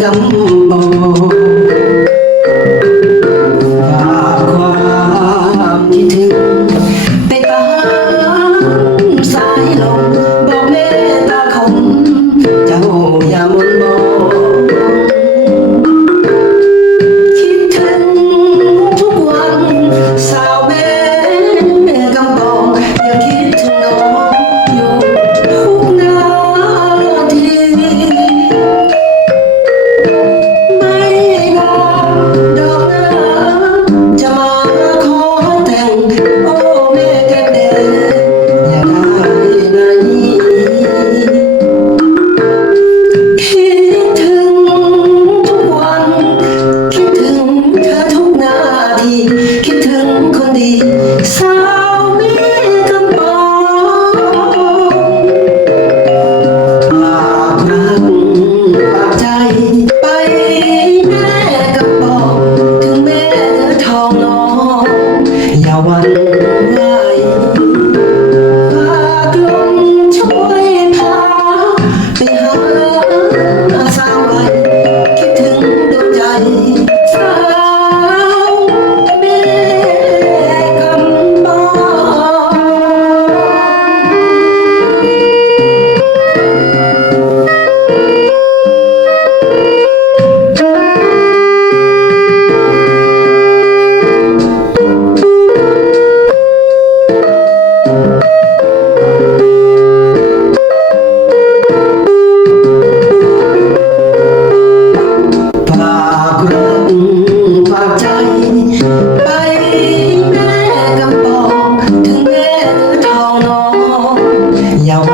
กำบอกความคิดถึง Dầu.